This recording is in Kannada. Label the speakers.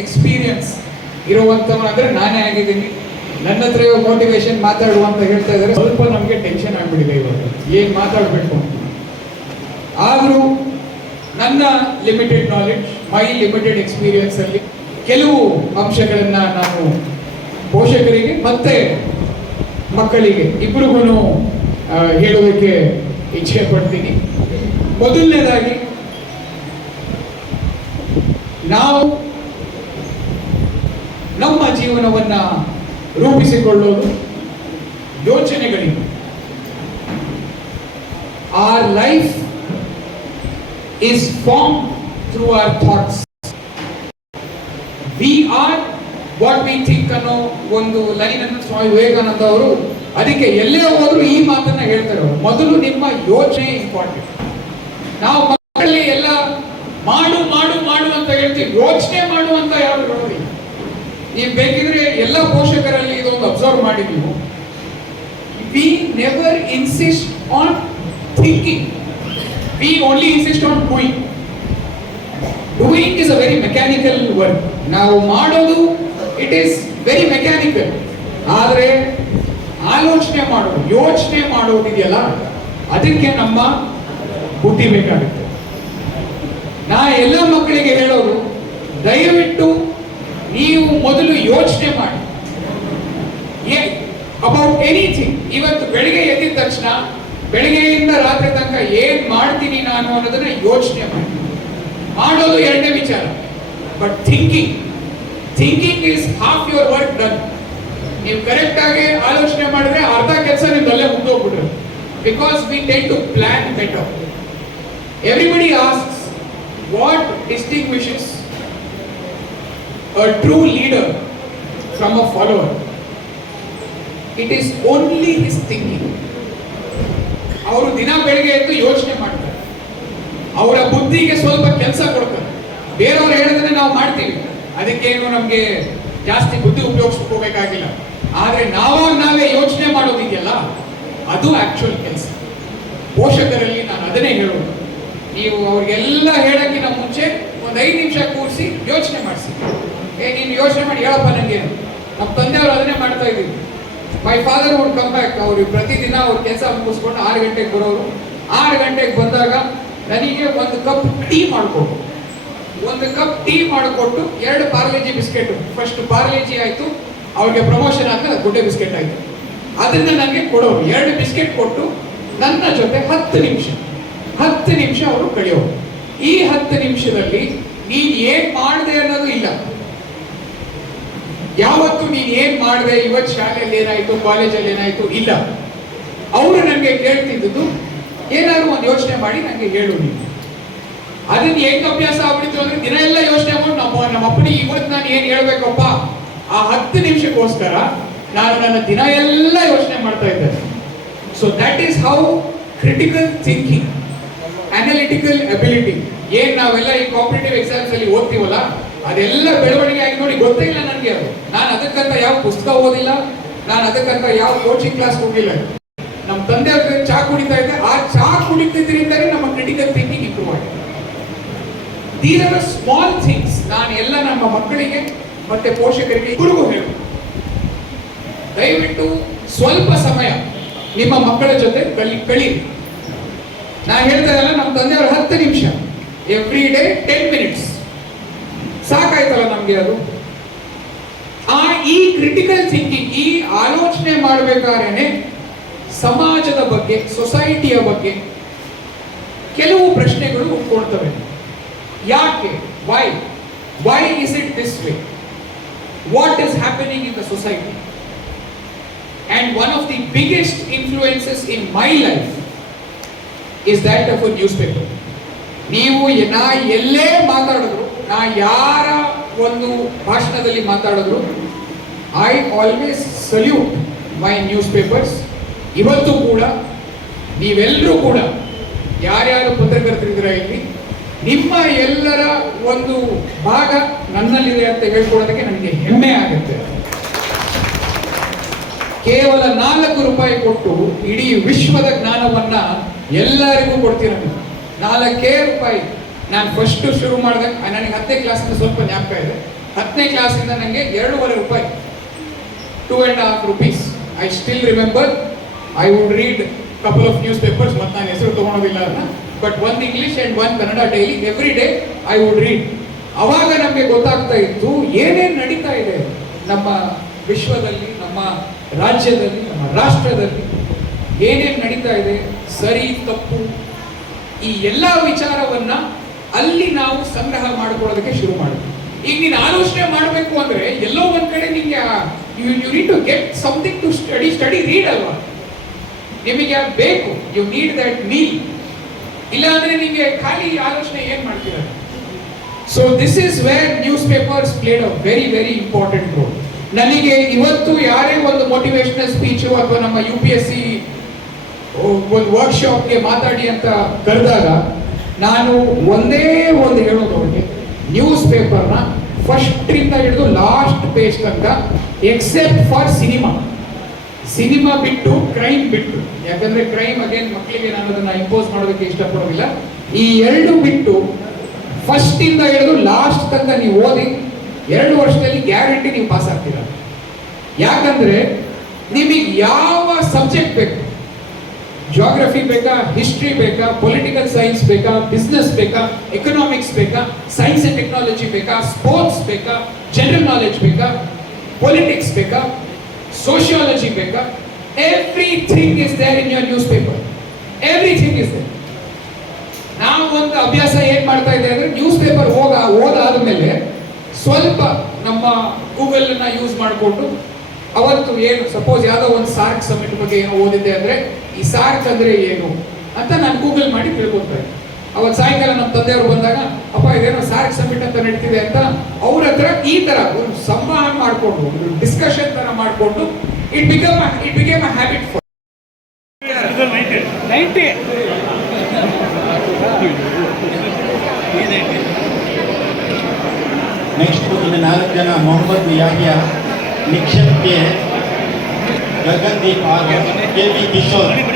Speaker 1: ಎಕ್ಸ್ಪೀರಿಯನ್ಸ್ ಇರುವಂತವನು ಅಂದ್ರೆ ನಾನೇ ಆಗಿದ್ದೀನಿ. ನನ್ನ ಹತ್ರ ಇವಾಗ ಮೋಟಿವೇಶನ್ ಮಾತಾಡುವ ಅಂತ ಹೇಳ್ತಾ ಇದ್ದಾರೆ. ಸ್ವಲ್ಪ ನಮಗೆ ಟೆನ್ಷನ್ ಆಗ್ಬಿಡಿದೆ ಇವಾಗ. ಏನ್ ಮಾತಾಡಬೇಕು ಆದರೂ ನನ್ನ limited knowledge my limited experience ಅಲ್ಲಿ ಕೆಲವು ಅಂಶಗಳನ್ನ ನಾನು ಪೋಷಕರಿಗೆ ಮತ್ತೆ ಮಕ್ಕಳಿಗೆ ಇಬ್ಬರಿಗೂ ಹೇಳೋದಕ್ಕೆ ಇಚ್ಛೆ ಪಡ್ತೀನಿ. ಮೊದಲನೇದಾಗಿ, ನಾವು ಜೀವನವನ್ನ ರೂಪಿಸಿಕೊಳ್ಳೋದು ಯೋಚನೆಗಳಿಂದ our life is formed through our thoughts we are what we think ಅನ್ನೋ ಒಂದು ಲೈನ್ ಅನ್ನು ಸ್ವಾಮಿ ವಿವೇಕಾನಂದ ಅವರು ಅದಕ್ಕೆ ಎಲ್ಲೇ ಹೋದ್ರು ಈ ಮಾತನ್ನ ಹೇಳ್ತಾರೆ ಮೊದಲು ನಿಮ್ಮ ಯೋಚನೆ ಇಂಪಾರ್ಟೆಂಟ್ ನಾವು ಮಕ್ಕಳಲ್ಲಿ ಎಲ್ಲ ಮಾಡು ಮಾಡು ಮಾಡು ಅಂತ ಹೇಳ್ತೀವಿ. ಯೋಚನೆ ಮಾಡು ಅಂತ ಯಾರು ಹೇಳೋದಿಲ್ಲ. ನೀವು ಬೇಕಿದ್ರೆ ಎಲ್ಲ ಪೋಷಕರಲ್ಲಿ ಇದೊಂದು ಅಬ್ಸರ್ವ್ ಮಾಡಿ ನೀವು. We never insist on thinking we only insist on doing doing is a very mechanical work ನಾವು ಮಾಡೋದು ಇಟ್ ಈಸ್ ವೆರಿ ಮೆಕ್ಯಾನಿಕಲ್ ಆದರೆ ಆಲೋಚನೆ ಮಾಡೋದು, ಯೋಚನೆ ಮಾಡೋದಿದೆಯಲ್ಲ ಅದಕ್ಕೆ ನಮ್ಮ ಬುದ್ಧಿ ಬೇಕಾಗುತ್ತೆ. ನಾ ಎಲ್ಲ ಮಕ್ಕಳಿಗೆ ಹೇಳೋದು, ದಯವಿಟ್ಟು ನೀವು ಮೊದಲು ಯೋಚನೆ ಮಾಡಿ. ಅಬೌಟ್ ಎನಿಥಿಂಗ್ ಇವತ್ತು ಬೆಳಿಗ್ಗೆ ಎದ್ದಿದ ತಕ್ಷಣ, ಬೆಳಿಗ್ಗೆಯಿಂದ ರಾತ್ರಿ ತನಕ ಏನ್ ಮಾಡ್ತೀನಿ ನಾನು ಅನ್ನೋದನ್ನ ಯೋಚನೆ ಮಾಡಿ. ಮಾಡೋದು ಎರಡನೇ ವಿಚಾರ. But thinking thinking is half your work done ನೀವು ಕರೆಕ್ಟ್ ಆಗಿ ಆಲೋಚನೆ ಮಾಡಿದ್ರೆ ಅರ್ಧ ಕೆಲಸ ನಿಮ್ದಲ್ಲೇ ಮುಂದೋಗ್ಬಿಟ್ರೆ because we tend to plan better everybody asks what distinguishes a true leader from a follower. It is only his thinking. ಅವರು ದಿನ ಬೆಳಿಗ್ಗೆ ಎದ್ದು ಯೋಚನೆ ಮಾಡ್ತಾರೆ. ಅವರ ಬುದ್ಧಿಗೆ ಸ್ವಲ್ಪ ಕೆಲಸ ಕೊಡ್ತಾರೆ. ಬೇರೆಯವ್ರು ಹೇಳಿದ್ರೆ ನಾವು ಮಾಡ್ತೀವಿ. ಅದಕ್ಕೇನು ನಮಗೆ ಜಾಸ್ತಿ ಬುದ್ಧಿ ಉಪಯೋಗಿಸ್ಕೋಬೇಕಾಗಿಲ್ಲ ಆದರೆ ನಾವು ನಾವೇ ಯೋಚನೆ ಮಾಡೋದಿದೆಯಲ್ಲ ಅದು ಆಕ್ಚುಯಲ್ ಕೆಲಸ. ಪೋಷಕರಲ್ಲಿ ನಾನು ಅದನ್ನೇ ಹೇಳೋದು. ನೀವು ಅವ್ರಿಗೆಲ್ಲ ಹೇಳೋಕ್ಕಿಂತ ಮುಂಚೆ ಒಂದು ಐದು ನಿಮಿಷ ಕೂರಿಸಿ ಯೋಚನೆ ಮಾಡಿಸಿ ಏ, ನೀನು ಯೋಚನೆ ಮಾಡಿ ಹೇಳಪ್ಪ ನನಗೆ ನಮ್ಮ ತಂದೆಯವರು ಅದನ್ನೇ ಮಾಡ್ತಾ ಇದ್ದೀವಿ my father would come back ಅವರು ಪ್ರತಿದಿನ ಅವ್ರ ಕೆಲಸ ಮುಗಿಸ್ಕೊಂಡು ಆರು ಗಂಟೆಗೆ ಬರೋರು. ಆರು ಗಂಟೆಗೆ ಬಂದಾಗ ನನಗೆ ಒಂದು ಕಪ್ ಟೀ ಮಾಡಿಕೊಟ್ಟು ಒಂದು ಕಪ್ ಟೀ ಮಾಡಿಕೊಟ್ಟು ಎರಡು ಪಾರ್ಲೇಜಿ ಬಿಸ್ಕೆಟ್. ಫಸ್ಟ್ ಪಾರ್ಲೇಜಿ ಆಯಿತು. ಅವ್ರಿಗೆ ಪ್ರಮೋಷನ್ ಆದ್ಮೇಲೆ ಗುಡ್ಡೆ ಬಿಸ್ಕೆಟ್ ಆಯಿತು. ಅದರಿಂದ ನನಗೆ ಕೊಡೋರು. ಎರಡು ಬಿಸ್ಕೆಟ್ ಕೊಟ್ಟು ನನ್ನ ಜೊತೆ ಹತ್ತು ನಿಮಿಷ. ಹತ್ತು ನಿಮಿಷ ಅವರು ಕಳೆಯೋರು. ಈ ಹತ್ತು ನಿಮಿಷದಲ್ಲಿ ನೀನು ಏನು ಮಾಡಿದೆ ಅನ್ನೋದು ಇಲ್ಲ. ಯಾವತ್ತು ನೀನು ಏನ್ ಮಾಡಿದೆ ಇವತ್ತು ಶಾಲೆಯಲ್ಲಿ ಏನಾಯ್ತು, ಕಾಲೇಜಲ್ಲಿ ಏನಾಯ್ತು, ಇಲ್ಲ. ಅವರು ನನಗೆ ಕೇಳ್ತಿದ್ದು ಏನಾದ್ರು ಒಂದು ಯೋಚನೆ ಮಾಡಿ ನನಗೆ ಹೇಳು ನೀನು. ಅದನ್ನ ಹೆಂಗ್ ಅಭ್ಯಾಸ ಆಗ್ಬಿಡ್ತು ಅಂದ್ರೆ ದಿನ ಎಲ್ಲ ಯೋಚನೆ ಮಾಡಿ ನಮ್ಮ ನಮ್ಮ ಅಪ್ಪನಿಗೆ ಇವತ್ತು ನಾನು ಏನ್ ಹೇಳ್ಬೇಕಪ್ಪ, ಆ ಹತ್ತು ನಿಮಿಷಕ್ಕೋಸ್ಕರ ನಾನು ನನ್ನ ದಿನ ಎಲ್ಲ ಯೋಚನೆ ಮಾಡ್ತಾ ಇದ್ದೇನೆ so that is how critical thinking analytical ability ಏನ್ ನಾವೆಲ್ಲ ಈ ಕಾಂಪಿಟೇಟಿವ್ ಎಕ್ಸಾಮ್ಸ್ ಅಲ್ಲಿ ಓದ್ತೀವಲ್ಲ, ಅದೆಲ್ಲ ಬೆಳವಣಿಗೆ ಆಗಿ ನೋಡಿ ಗೊತ್ತೇ ಇಲ್ಲ ನನಗೆ ಅದು. ನಾನು ಅದಕ್ಕಂತ ಯಾವ ಪುಸ್ತಕ ಓದಿಲ್ಲ, ನಾನು ಅದಕ್ಕಂತ ಯಾವ ಕೋಚಿಂಗ್ ಕ್ಲಾಸ್ ಹೋಗಿಲ್ಲ. ನಮ್ಮ ತಂದೆ ಅವ್ರಿಗೆ ಚಾ ಕುಡಿತಾ ಇದ್ದೆ, ಆ ಚಾ ಕುಡಿತಿದ್ರಿಂದಲೇ ನಮ್ಮ ಕ್ರಿಟಿಕಲ್ ಥಿಂಕಿಂಗ್ ಇಂಪ್ರೂವ್ ಆಗಿದೆ ದೀಸ್ ಆರ್ ಸ್ಮಾಲ್ ಥಿಂಗ್ಸ್ ನಾನು ಎಲ್ಲ ನಮ್ಮ ಮಕ್ಕಳಿಗೆ ಮತ್ತೆ ಪೋಷಕರಿಗೆ ಗುರುಗು ಹೇಳು ದಯವಿಟ್ಟು ಸ್ವಲ್ಪ ಸಮಯ ನಿಮ್ಮ ಮಕ್ಕಳ ಜೊತೆ ಕಳಿ ಕಳಿ ನಾ ಹೇಳ್ತಾ ಇದ್ದಲ್ಲ ನಮ್ಮ ತಂದೆಯವರು ಹತ್ತು ನಿಮಿಷ. ಎವ್ರಿ ಡೇ ಟೆನ್ ಮಿನಿಟ್ಸ್ ಸಾಕಾಯ್ತಲ್ಲ ನಮಗೆ ಅದು? ಆ ಈ ಕ್ರಿಟಿಕಲ್ ಥಿಂಕಿಂಗ್ ಈ ಆಲೋಚನೆ ಮಾಡಬೇಕಾದ್ರೆ ಸಮಾಜದ ಬಗ್ಗೆ ಸೊಸೈಟಿಯ ಬಗ್ಗೆ ಕೆಲವು ಪ್ರಶ್ನೆಗಳು ಹುಟ್ಕೊಳ್ತವೆ ಯಾಕೆ? Why why is it this way what is happening in the society and one of the biggest influences in my life is that of a news paper ನೀವು ನಾ ಎಲ್ಲೇ ಮಾತಾಡಿದ್ರು, ನಾ ಯಾರ ಒಂದು ಭಾಷಣದಲ್ಲಿ ಮಾತಾಡಿದ್ರು I always salute my news papers ಇವತ್ತು ಕೂಡ ನೀವೆಲ್ಲರೂ ಕೂಡ ಯಾರ್ಯಾರು ಪತ್ರಕರ್ತರಿದ್ದೀರ ಇಲ್ಲಿ, ನಿಮ್ಮ ಎಲ್ಲರ ಒಂದು ಭಾಗ ನನ್ನಲ್ಲಿದೆ ಅಂತ ಹೇಳ್ಕೊಳ್ಳೋದಕ್ಕೆ ನನಗೆ ಹೆಮ್ಮೆ ಆಗುತ್ತೆ. ಕೇವಲ ನಾಲ್ಕು ರೂಪಾಯಿ ಕೊಟ್ಟು ಇಡೀ ವಿಶ್ವದ ಜ್ಞಾನವನ್ನ ಎಲ್ಲರಿಗೂ ಕೊಡ್ತೀರ ನಾಲ್ಕೇ ರೂಪಾಯಿ. ನಾನು ಫಸ್ಟ್ ಶುರು ಮಾಡಿದೆ ನನಗೆ ಹತ್ತನೇ ಕ್ಲಾಸಿಂದ ಸ್ವಲ್ಪ ಜ್ಞಾಪಕ ಇದೆ. ಹತ್ತನೇ ಕ್ಲಾಸಿಂದ ನನಗೆ ಎರಡೂವರೆ ರೂಪಾಯಿ. Two and half rupees I still remember I would read couple of news papers ಮತ್ತು ನಾನು ಹೆಸರು ತೊಗೊಳೋದಿಲ್ಲ ಅದನ್ನ but one English and one Kannada daily every day I would read ಅವಾಗ ನಮಗೆ ಗೊತ್ತಾಗ್ತಾ ಇತ್ತು, ಏನೇನು ನಡೀತಾ ಇದೆ ನಮ್ಮ ವಿಶ್ವದಲ್ಲಿ, ನಮ್ಮ ರಾಜ್ಯದಲ್ಲಿ, ನಮ್ಮ ರಾಷ್ಟ್ರದಲ್ಲಿ, ಏನೇನು ನಡೀತಾ ಇದೆ, ಸರಿ, ತಪ್ಪು ಈ ಎಲ್ಲ ವಿಚಾರವನ್ನ ಅಲ್ಲಿ ನಾವು ಸಂಗ್ರಹ ಮಾಡ್ಕೊಳ್ಳೋದಕ್ಕೆ ಶುರು ಮಾಡಿದ್ವಿ ಈಗ ನೀನು ಆಲೋಚನೆ ಮಾಡಬೇಕು ಅಂದ್ರೆ ಎಲ್ಲೋ ಒಂದ್ ಕಡೆ ನಿಮಗೆ you you need to get something to study study read ಅಲ್ವಾ? ನಿಮಗೆ ಬೇಕು. ಯು ನೀಡ್ ದಟ್ ನೀ ಇಲ್ಲ ಅಂದ್ರೆ ನಿಮಗೆ ಖಾಲಿ ಆಲೋಚನೆ ಏನ್ ಮಾಡ್ತೀರ? So this is where news papers played a very very important role ನನಗೆ ಇವತ್ತು ಯಾರೇ ಒಂದು ಮೋಟಿವೇಶನಲ್ ಸ್ಪೀಚು ಅಥವಾ ನಮ್ಮ ಯು ಪಿ ಎಸ್ ಸಿ ಒಂದು ವರ್ಕ್ಶಾಪ್ಗೆ ಮಾತಾಡಿ ಅಂತ ಕರೆದಾಗ ನಾನು ಒಂದೇ ಒಂದು ಹೇಳೋದು ಅವ್ರಿಗೆ. ನ್ಯೂಸ್ ಪೇಪರ್ನ ಫಸ್ಟಿಂದ ಹಿಡಿದು ಲಾಸ್ಟ್ ಪೇಜ್ ತನಕ ಎಕ್ಸೆಪ್ಟ್ ಫಾರ್ ಸಿನಿಮಾ ಸಿನಿಮಾ ಬಿಟ್ಟು ಕ್ರೈಮ್ ಬಿಟ್ಟು. ಯಾಕಂದ್ರೆ ಕ್ರೈಮ್ ಅಗೇನ್ ಮಕ್ಕಳಿಗೆ ನಾನು ಅದನ್ನ ಇಂಪೋಸ್ ಮಾಡೋದಕ್ಕೆ ಇಷ್ಟಪಡೋದಿಲ್ಲ. ಈ ಎರಡು ಬಿಟ್ಟು ಫಸ್ಟ್ ಇಂದ ಹಿಡಿದು ಲಾಸ್ಟ್ ತನಕ ನೀವು ಓದಿ, ಎರಡು ವರ್ಷದಲ್ಲಿ ಗ್ಯಾರಂಟಿ ನೀವು ಪಾಸ್ ಆಗ್ತೀರ. ಯಾಕಂದ್ರೆ ನಿಮಗೆ ಯಾವ ಸಬ್ಜೆಕ್ಟ್ ಬೇಕು? ಜಾಗ್ರಫಿ ಬೇಕಾ ಹಿಸ್ಟ್ರಿ ಬೇಕಾ ಪೊಲಿಟಿಕಲ್ ಸೈನ್ಸ್ ಬೇಕಾ ಬಿಸ್ನೆಸ್ ಬೇಕಾ ಎಕನಾಮಿಕ್ಸ್ ಬೇಕಾ ಸೈನ್ಸ್ ಅಂಡ್ ಟೆಕ್ನಾಲಜಿ ಬೇಕಾ ಸ್ಪೋರ್ಟ್ಸ್ ಬೇಕಾ ಜನರಲ್ ನಾಲೆಜ್ ಬೇಕಾ ಪೊಲಿಟಿಕ್ಸ್ ಬೇಕಾ ಸೋಷಿಯಾಲಜಿ ಬೇಕಾ everything is there in your news paper everything is there ನಾವು ಒಂದು ಅಭ್ಯಾಸ ಏನ್ ಮಾಡ್ತಾ ಇದೆ ಅಂದ್ರೆ ನ್ಯೂಸ್ ಪೇಪರ್ ಹೋಗ ಓದಾದ್ಮೇಲೆ ಸ್ವಲ್ಪ ನಮ್ಮ ಗೂಗಲ್ ಯೂಸ್ ಮಾಡಿಕೊಂಡು ಅವತ್ತು ಏನು ಸಪೋಸ್ ಯಾವುದೋ ಒಂದು ಸಾರ್ಕ್ ಸಮಿಟ್ ಬಗ್ಗೆ ಏನೋ ಓದಿದ್ದೆ ಅಂದ್ರೆ, ಈ ಸಾರ್ಕ್ ಅಂದ್ರೆ ಏನು ಅಂತ ನಾನು ಗೂಗಲ್ ಮಾಡಿ ತಿಳ್ಕೊತಾ ಇದ್ದೆ ಅವತ್ತು ಸಾಯಂಕಾಲ ನಮ್ಮ ತಂದೆಯವರು ಬಂದಾಗ, ಅಪ್ಪ, ಇದೇನೋ ಸಾರ್ಕ್ ಸಮಿಟ್ ಅಂತ ನಡೀತಿದೆ ಅಂತ ಅವ್ರ ಹತ್ರ ಈ ತರ ಒಂದು ಸಂವಹನ ಮಾಡಿಕೊಂಡು, ಒಂದು ಡಿಸ್ಕಷನ್ ತರ ಮಾಡಿಕೊಂಡು it become it became a habit for
Speaker 2: ninety
Speaker 3: next ನಾಲ್ಕು ಜನ, ಮೊಹಮ್ಮದ್ ಯಾಹಿಯಾ निक्षेप किए हैं। गगनदीप आर्य के बी किशोर।